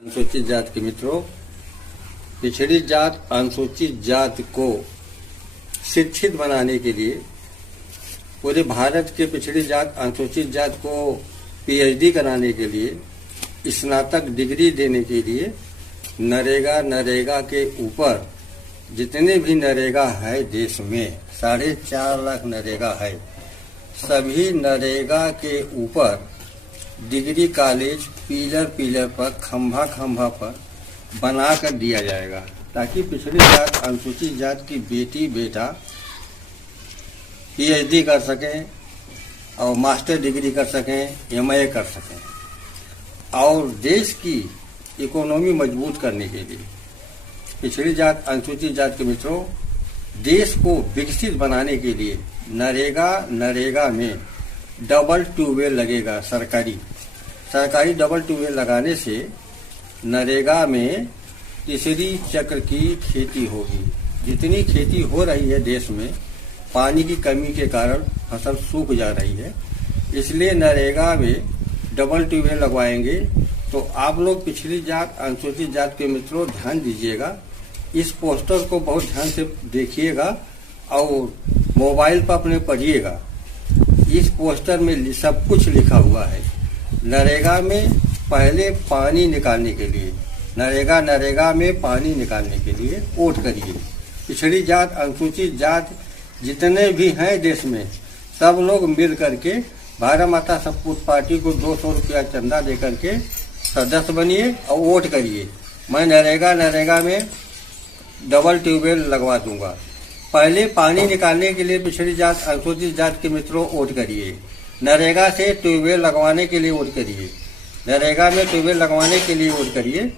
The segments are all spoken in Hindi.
अनुसूचित जात के मित्रों, पिछड़ी जात अनुसूचित जात को शिक्षित बनाने के लिए पूरे भारत के पिछड़ी जात अनुसूचित जात को पीएचडी कराने के लिए स्नातक डिग्री देने के लिए नरेगा के ऊपर जितने भी नरेगा है देश में 4.5 लाख नरेगा है, सभी नरेगा के ऊपर डिग्री कॉलेज पिलर पर खंभा पर बना कर दिया जाएगा, ताकि पिछड़ी जात अनुसूचित जात की बेटी बेटा पीएचडी कर सकें और मास्टर डिग्री कर सकें, एमए कर सकें। और देश की इकोनॉमी मजबूत करने के लिए पिछड़ी जात अनुसूचित जात के मित्रों, देश को विकसित बनाने के लिए नरेगा में डबल ट्यूबवेल लगेगा। सरकारी डबल ट्यूबवेल लगाने से नरेगा में तीसरी चक्र की खेती होगी। जितनी खेती हो रही है देश में, पानी की कमी के कारण फसल सूख जा रही है, इसलिए नरेगा में डबल ट्यूबवेल लगवाएंगे। तो आप लोग पिछड़ी जात अनुसूचित जात के मित्रों ध्यान दीजिएगा, इस पोस्टर को बहुत ध्यान से देखिएगा और मोबाइल पर अपने पढ़िएगा। इस पोस्टर में सब कुछ लिखा हुआ है। नरेगा में पहले पानी निकालने के लिए नरेगा में पानी निकालने के लिए वोट करिए। पिछड़ी जात अनुसूचित जात जितने भी हैं देश में, सब लोग मिल करके भारत माता सपूत पार्टी को 200 रुपया चंदा दे करके सदस्य बनिए और वोट करिए। मैं नरेगा में डबल ट्यूबवेल लगवा दूंगा। पहले पानी निकालने के लिए पिछड़ी जात अनुसूचित जात के मित्रों वोट करिए। नरेगा से ट्यूबवेल लगवाने के लिए वोट करिए। नरेगा में ट्यूबवेल लगवाने के लिए वोट करिए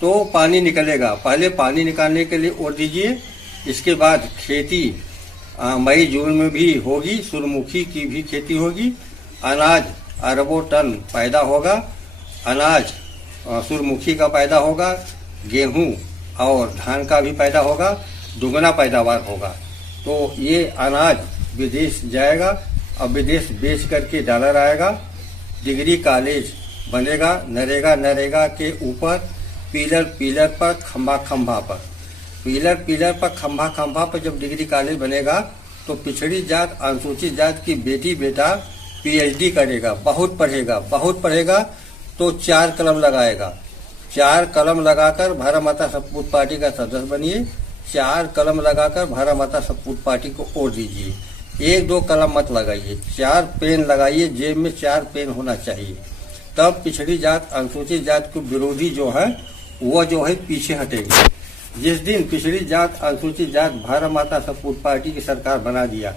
तो पानी निकलेगा। पहले पानी निकालने के लिए वोट दीजिए। इसके बाद खेती मई जून में भी होगी, सूरजमुखी की भी खेती होगी। अनाज अरबों टन पैदा होगा। अनाज सूरजमुखी का पैदा होगा, गेहूं और धान का भी पैदा होगा, दुगना पैदावार होगा। तो ये अनाज विदेश जाएगा और विदेश बेच करके डॉलर आएगा। डिग्री कॉलेज बनेगा नरेगा के ऊपर पिलर पर खंभा पर जब डिग्री कॉलेज बनेगा तो पिछड़ी जात अनुसूचित जात की बेटी बेटा पीएचडी करेगा, बहुत पढ़ेगा तो 4 कलम लगाएगा। 4 कलम लगाकर भारत माता सपूत पार्टी का सदस्य बनिए। 4 कलम लगाकर भारत माता सपूत पार्टी को वोट दीजिए। 1-2 कलम मत लगाइए, 4 पेन लगाइए। जेब में 4 पेन होना चाहिए। तब पिछड़ी जात अनुसूचित जात के विरोधी जो है वो जो है पीछे हटेगी। जिस दिन पिछड़ी जात अनुसूचित जात भारत माता सपूत पार्टी की सरकार बना दिया,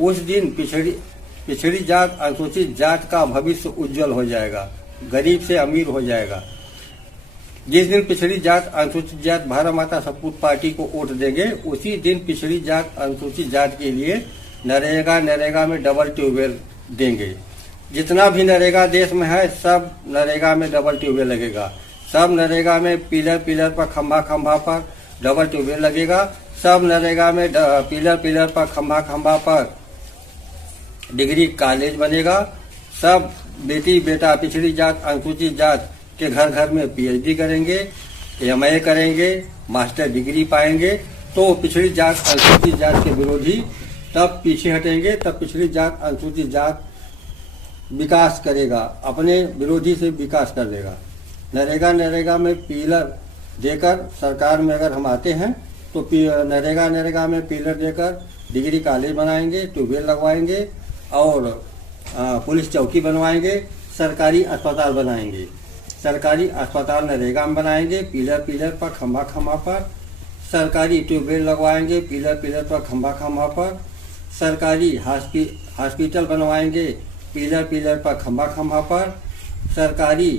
उस दिन पिछड़ी जात अनुसूचित जात का भविष्य उज्जवल हो जाएगा, गरीब से अमीर हो जाएगा। जिस दिन पिछड़ी जात अनुसूचित जात भारत माता सपूत पार्टी को वोट देंगे, उसी दिन पिछड़ी जात अनुसूचित जात के लिए नरेगा में डबल ट्यूबवेल देंगे। जितना भी नरेगा देश में है, सब नरेगा में डबल ट्यूबवेल लगेगा। सब नरेगा में पिलर पर खंभा पर डबल ट्यूबवेल लगेगा। सब नरेगा में पिलर पर खंभा पर डिग्री कॉलेज बनेगा। सब बेटी बेटा पिछड़ी जात अनुसूचित जात के घर में पीएचडी करेंगे, एमए करेंगे, मास्टर डिग्री पाएंगे। तो पिछड़ी जात अनुसूचित जात के विरोधी तब पीछे हटेंगे। तब पिछड़ी जात अनुसूचित जात विकास करेगा, अपने विरोधी से विकास कर देगा। नरेगा में पिलर देकर सरकार में अगर हम आते हैं तो नरेगा में पिलर देकर डिग्री कॉलेज बनाएंगे, ट्यूबवेल लगवाएंगे और पुलिस चौकी बनवाएंगे, सरकारी अस्पताल बनाएंगे। सरकारी अस्पताल नरेगा में बनाएंगे, पिलर पर खंभा पर। सरकारी ट्यूबवेल लगवाएंगे, पिलर पर खंभा पर। सरकारी हॉस्पिटल बनवाएंगे, पिलर पर खंभा पर। सरकारी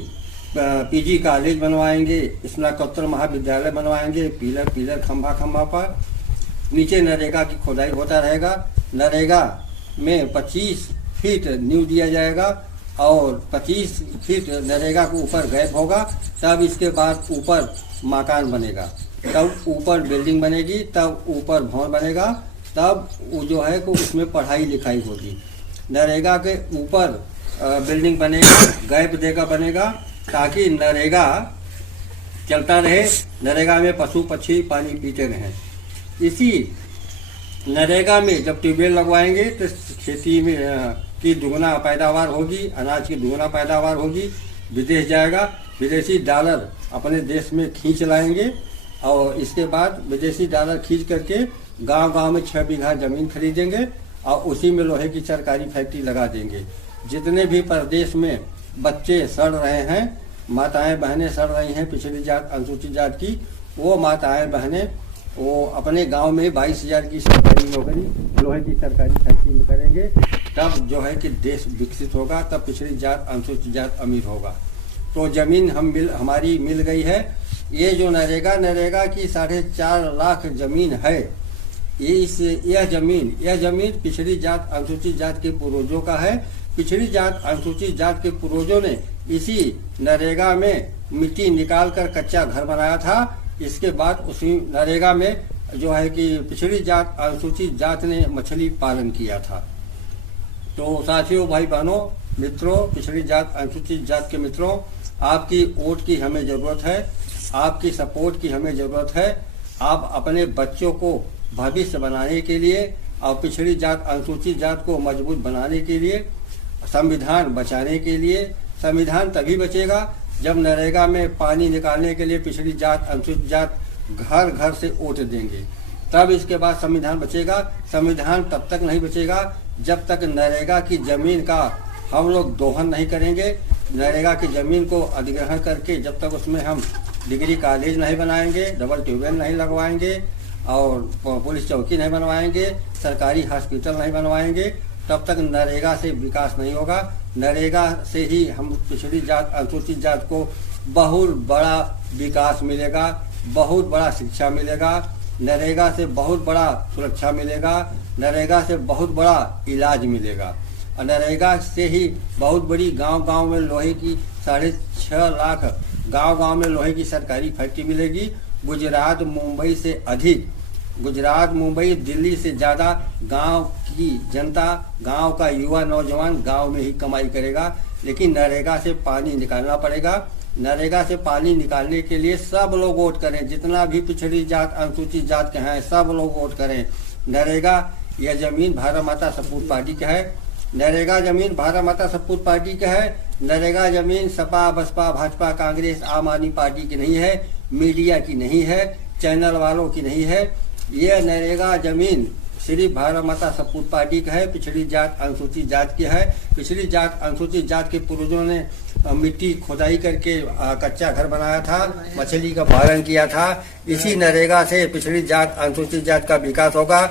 पीजी कॉलेज बनवाएंगे, स्नातकोत्तर महाविद्यालय बनवाएंगे, पिलर खंभा पर। नीचे नरेगा की खुदाई होता रहेगा। नरेगा में 25 फीट नींव दिया जाएगा और 25 फीट नरेगा के ऊपर गैप होगा। तब इसके बाद ऊपर मकान बनेगा, तब ऊपर बिल्डिंग बनेगी, तब ऊपर भवन बनेगा, तब वो जो है को उसमें पढ़ाई लिखाई होगी। नरेगा के ऊपर बिल्डिंग बनेगा, गैप देगा बनेगा, ताकि नरेगा चलता रहे, नरेगा में पशु पक्षी पानी पीते रहें। इसी नरेगा में जब ट्यूबवेल लगवाएंगे तो खेती में की दुगना पैदावार होगी, अनाज की दुगना पैदावार होगी, विदेश जाएगा, विदेशी डॉलर अपने देश में खींच लाएंगे और इसके बाद विदेशी डॉलर खींच करके गांव-गांव में 6 बीघा जमीन खरीदेंगे और उसी में लोहे की सरकारी फैक्ट्री लगा देंगे। जितने भी प्रदेश में बच्चे सड़ रहे हैं, माताएं बहनें सड़ रही हैं पिछड़ी जात अनुसूचित जात की, वो माताएं बहनें वो अपने गांव में 22,000 की सरकारी नौकरी लोहे की सरकारी फैक्ट्री में करेंगे। तब जो है कि देश विकसित होगा, तब पिछड़ी जात अनुसूचित जात अमीर होगा। तो जमीन हमारी मिल गई है। ये जो नरेगा की 4.5 लाख जमीन है, यह जमीन पिछड़ी जात अनुसूचित जात के पूर्वजों का है। पिछड़ी जात अनुसूचित जात के पूर्वजों ने इसी नरेगा में मिट्टी निकाल कर कच्चा घर बनाया था। इसके बाद उसी नरेगा में जो है कि पिछड़ी जात अनुसूचित जात ने मछली पालन किया था। तो साथियों, भाई बहनों, मित्रों, पिछड़ी जात अनुसूचित जात के मित्रों, आपकी वोट की हमें जरूरत है, आपकी सपोर्ट की हमें जरूरत है। आप अपने बच्चों को भविष्य बनाने के लिए और पिछड़ी जात अनुसूचित जात को मजबूत बनाने के लिए, संविधान बचाने के लिए, संविधान तभी बचेगा जब नरेगा में पानी निकालने के लिए पिछड़ी जात अनुसूचित जात घर घर से वोट देंगे, तब इसके बाद संविधान बचेगा। संविधान तब तक नहीं बचेगा जब तक नरेगा की जमीन का हम लोग दोहन नहीं करेंगे, नरेगा की जमीन को अधिग्रहण करके जब तक उसमें हम डिग्री कॉलेज नहीं बनाएंगे, डबल ट्यूबवेल नहीं लगवाएंगे और पुलिस चौकी नहीं बनवाएंगे, सरकारी हॉस्पिटल नहीं बनवाएंगे, तब तक नरेगा से विकास नहीं होगा। नरेगा से ही हम पिछड़ी जात अनुसूचित जात को बहुत बड़ा विकास मिलेगा, बहुत बड़ा शिक्षा मिलेगा, नरेगा से बहुत बड़ा सुरक्षा मिलेगा, नरेगा से बहुत बड़ा इलाज मिलेगा और नरेगा से ही बहुत बड़ी गांव-गांव में लोहे की 6.5 लाख गांव-गांव में लोहे की सरकारी फैक्ट्री मिलेगी। गुजरात मुंबई से अधिक, गुजरात मुंबई दिल्ली से ज्यादा गांव की जनता, गांव का युवा नौजवान गांव में ही कमाई करेगा। लेकिन नरेगा से पानी निकालना पड़ेगा। नरेगा से पानी निकालने के लिए सब लोग वोट करें, जितना भी पिछड़ी जात अनुसूचित जात के हैं सब लोग वोट करें। नरेगा यह जमीन भारत माता सपूत पार्टी का है। नरेगा जमीन भारत माता सपूत पार्टी का है। नरेगा जमीन सपा, बसपा, भाजपा, कांग्रेस, आम आदमी पार्टी की नहीं है, मीडिया की नहीं है, चैनल वालों की नहीं है। यह नरेगा जमीन सिर्फ भारत माता सपूत पार्टी का है, पिछड़ी जात अनुसूचित जात की है। पिछड़ी जात अनुसूचित जात के पूर्वजों ने मिट्टी खोदाई करके कच्चा घर बनाया था, मछली का पालन किया था। इसी नरेगा से पिछड़ी जात अनुसूचित जात का विकास होगा।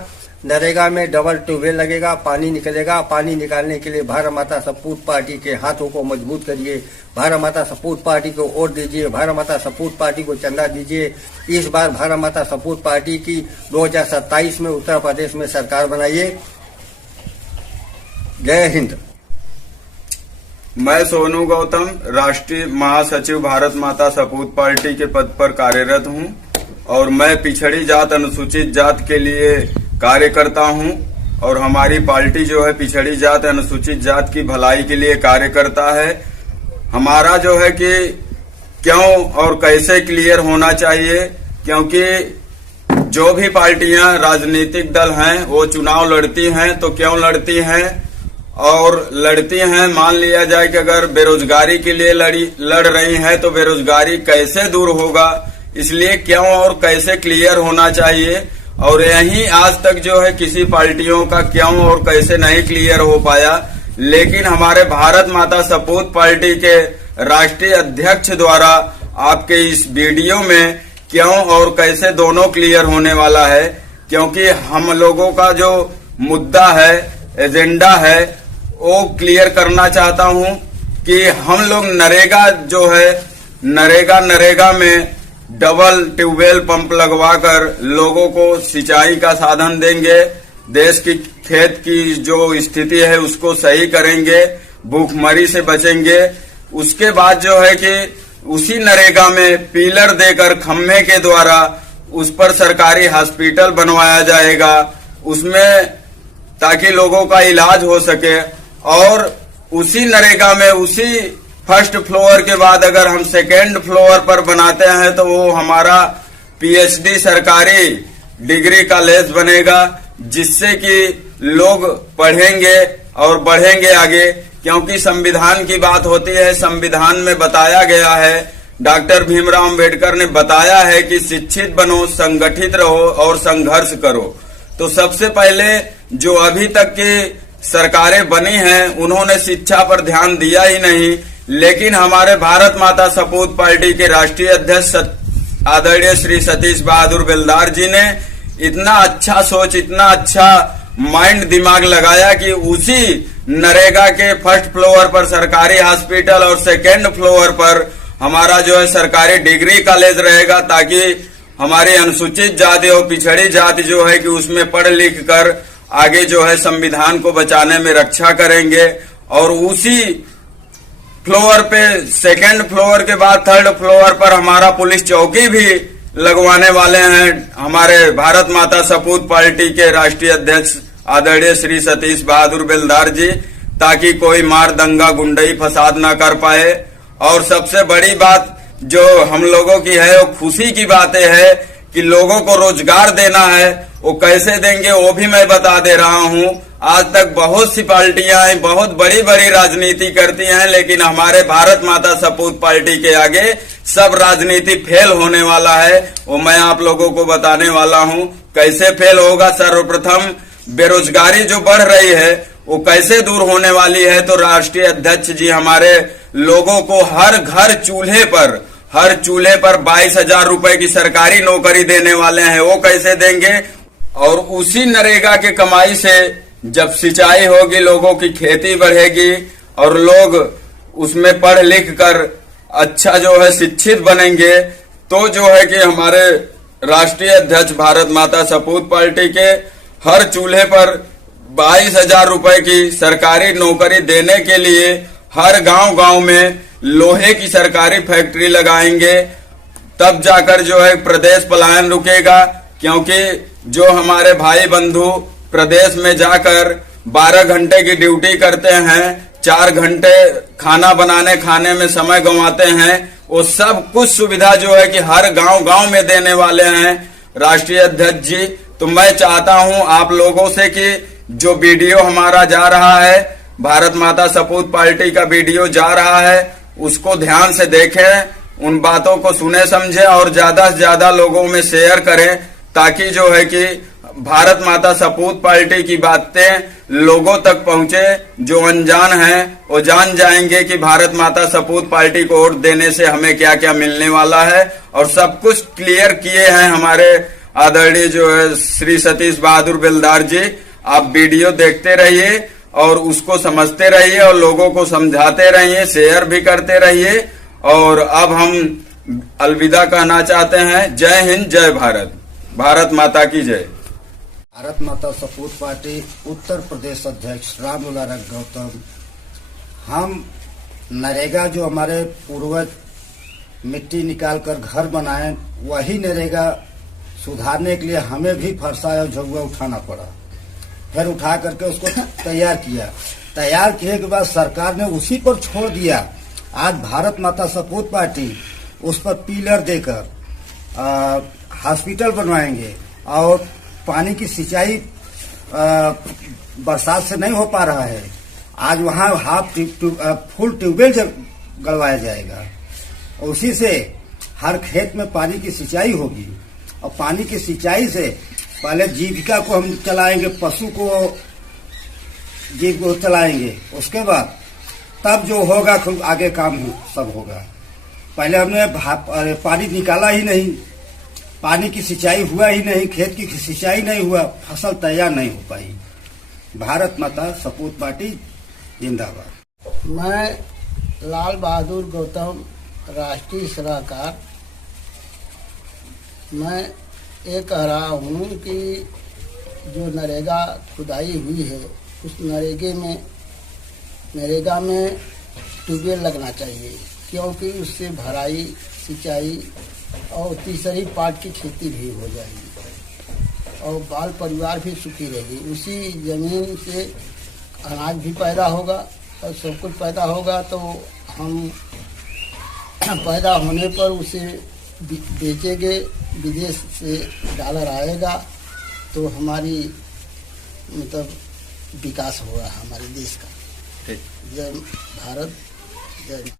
नरेगा में डबल ट्यूबवेल लगेगा, पानी निकलेगा। पानी निकालने के लिए भारत माता सपूत पार्टी के हाथों को मजबूत करिए, भारत माता सपूत पार्टी को वोट दीजिए, भारत माता सपूत पार्टी को चंदा दीजिए। इस बार भारत माता सपूत पार्टी की 2027 में उत्तर प्रदेश में सरकार बनाइए। जय हिंद। मैं सोनू गौतम, राष्ट्रीय महासचिव भारत माता सपूत पार्टी के पद पर कार्यरत हूं और मैं पिछड़ी जात अनुसूचित जात के लिए कार्य करता हूं और हमारी पार्टी जो है पिछड़ी जात अनुसूचित जात की भलाई के लिए कार्य करता है। हमारा जो है कि क्यों और कैसे क्लियर होना चाहिए, क्योंकि जो भी पार्टियां राजनीतिक दल हैं वो चुनाव लड़ती हैं तो क्यों लड़ती हैं और लड़ती हैं। मान लिया जाए कि अगर बेरोजगारी के लिए लड़ रही हैं तो बेरोजगारी कैसे दूर होगा, इसलिए क्यों और कैसे क्लियर होना चाहिए। और यही आज तक जो है किसी पार्टियों का क्यों और कैसे नहीं क्लियर हो पाया, लेकिन हमारे भारत माता सपूत पार्टी के राष्ट्रीय अध्यक्ष द्वारा आपके इस वीडियो में क्यों और कैसे दोनों क्लियर होने वाला है। क्योंकि हम लोगों का जो मुद्दा है, एजेंडा है, वो क्लियर करना चाहता हूं कि हम लोग नरेगा जो है नरेगा में डबल ट्यूबवेल पंप लगवाकर लोगों को सिंचाई का साधन देंगे, देश की खेत की जो स्थिति है उसको सही करेंगे, भूखमरी से बचेंगे। उसके बाद जो है कि उसी नरेगा में पिलर देकर खम्भे के द्वारा उस पर सरकारी हॉस्पिटल बनवाया जाएगा, उसमें ताकि लोगों का इलाज हो सके। और उसी नरेगा में उसी फर्स्ट फ्लोर के बाद अगर हम सेकेंड फ्लोर पर बनाते हैं तो वो हमारा पीएचडी सरकारी डिग्री कॉलेज बनेगा, जिससे कि लोग पढ़ेंगे और बढ़ेंगे आगे। क्योंकि संविधान की बात होती है, संविधान में बताया गया है, डॉक्टर भीमराव अंबेडकर ने बताया है कि शिक्षित बनो, संगठित रहो और संघर्ष करो। तो सबसे पहले जो अभी तक की सरकारें बनी हैं उन्होंने शिक्षा पर ध्यान दिया ही नहीं, लेकिन हमारे भारत माता सपूत पार्टी के राष्ट्रीय अध्यक्ष आदरणीय श्री सतीश बहादुर बेलदार जी ने इतना अच्छा सोच, इतना अच्छा माइंड दिमाग लगाया कि उसी नरेगा के फर्स्ट फ्लोर पर सरकारी हॉस्पिटल और सेकेंड फ्लोर पर हमारा जो है सरकारी डिग्री कॉलेज रहेगा, ताकि हमारी अनुसूचित जाति और पिछड़ी जाति जो है कि उसमें पढ़ लिख कर आगे जो है संविधान को बचाने में रक्षा करेंगे। और उसी फ्लोर पे सेकेंड फ्लोर के बाद थर्ड फ्लोर पर हमारा पुलिस चौकी भी लगवाने वाले हैं हमारे भारत माता सपूत पार्टी के राष्ट्रीय अध्यक्ष आदरणीय श्री सतीश बहादुर बेलदार जी, ताकि कोई मार दंगा गुंडई फसाद ना कर पाए। और सबसे बड़ी बात जो हम लोगों की है वो खुशी की बातें है कि लोगों को रोजगार देना है। वो कैसे देंगे वो भी मैं बता दे रहा हूँ। आज तक बहुत सी पार्टियां बहुत बड़ी बड़ी राजनीति करती हैं, लेकिन हमारे भारत माता सपूत पार्टी के आगे सब राजनीति फेल होने वाला है। वो मैं आप लोगों को बताने वाला हूँ कैसे फेल होगा। सर्वप्रथम बेरोजगारी जो बढ़ रही है वो कैसे दूर होने वाली है, तो राष्ट्रीय अध्यक्ष जी हमारे लोगों को हर चूल्हे पर 22,000 रुपए की सरकारी नौकरी देने वाले हैं। वो कैसे देंगे? और उसी नरेगा के कमाई से जब सिंचाई होगी, लोगों की खेती बढ़ेगी और लोग उसमें पढ़ लिख कर अच्छा जो है शिक्षित बनेंगे, तो जो है कि हमारे राष्ट्रीय अध्यक्ष भारत माता सपूत पार्टी के हर चूल्हे पर 22,000 रुपए की सरकारी नौकरी देने के लिए हर गांव में लोहे की सरकारी फैक्ट्री लगाएंगे। तब जाकर जो है प्रदेश पलायन रुकेगा। क्योंकि जो हमारे भाई बंधु प्रदेश में जाकर 12 घंटे की ड्यूटी करते हैं, 4 घंटे खाना बनाने खाने में समय गंवाते हैं, वो सब कुछ सुविधा जो है कि हर गांव में देने वाले हैं राष्ट्रीय अध्यक्ष जी। तो मैं चाहता हूं आप लोगों से कि जो वीडियो हमारा जा रहा है, भारत माता सपूत पार्टी का वीडियो जा रहा है, उसको ध्यान से देखें, उन बातों को सुने समझे और ज्यादा से ज्यादा लोगों में शेयर करें, ताकि जो है कि भारत माता सपूत पार्टी की बातें लोगों तक पहुंचे। जो अनजान हैं वो जान जाएंगे कि भारत माता सपूत पार्टी को वोट देने से हमें क्या क्या मिलने वाला है। और सब कुछ क्लियर किए हैं हमारे आदरणीय जो है श्री सतीश बहादुर बेलदार जी। आप वीडियो देखते रहिए और उसको समझते रहिए और लोगों को समझाते रहिए, शेयर भी करते रहिए। और अब हम अलविदा कहना चाहते हैं। जय हिंद, जय भारत, भारत माता की जय। भारत माता सपूत पार्टी उत्तर प्रदेश अध्यक्ष राम दुलारा गौतम। हम नरेगा जो हमारे पूर्वज मिट्टी निकालकर घर बनाए, वही नरेगा सुधारने के लिए हमें भी फरसा और झुग्गा उठाना पड़ा। फिर उठा करके उसको तैयार किया। तैयार किए के बाद सरकार ने उसी पर छोड़ दिया। आज भारत माता सपूत पार्टी उस पर पिलर देकर हॉस्पिटल बनवाएंगे और पानी की सिंचाई बरसात से नहीं हो पा रहा है। आज वहां फुल ट्यूबवेल गड़वाया जाएगा। उसी से हर खेत में पानी की सिंचाई होगी और पानी की सिंचाई से पहले जीविका को हम चलाएंगे, पशु को जीव को चलाएंगे, उसके बाद तब जो होगा आगे काम सब होगा। पहले हमने पानी निकाला ही नहीं, पानी की सिंचाई हुआ ही नहीं, खेत की सिंचाई नहीं हुआ, फसल तैयार नहीं हो पाई। भारत माता सपूत पार्टी जिंदाबाद। मैं लाल बहादुर गौतम, राष्ट्रीय सलाहकार। मैं ये कह रहा हूँ कि जो नरेगा खुदाई हुई है, उस नरेगा में ट्यूबवेल लगना चाहिए, क्योंकि उससे भराई, सिंचाई और तीसरी पार्ट की खेती भी हो जाएगी और बाल परिवार भी सुखी रहेगी। उसी जमीन से अनाज भी पैदा होगा और सब कुछ पैदा होगा, तो हम पैदा होने पर उसे बेचेंगे, विदेश से डॉलर आएगा तो हमारी मतलब विकास होगा हमारे देश का। ठीक। जय भारत, जय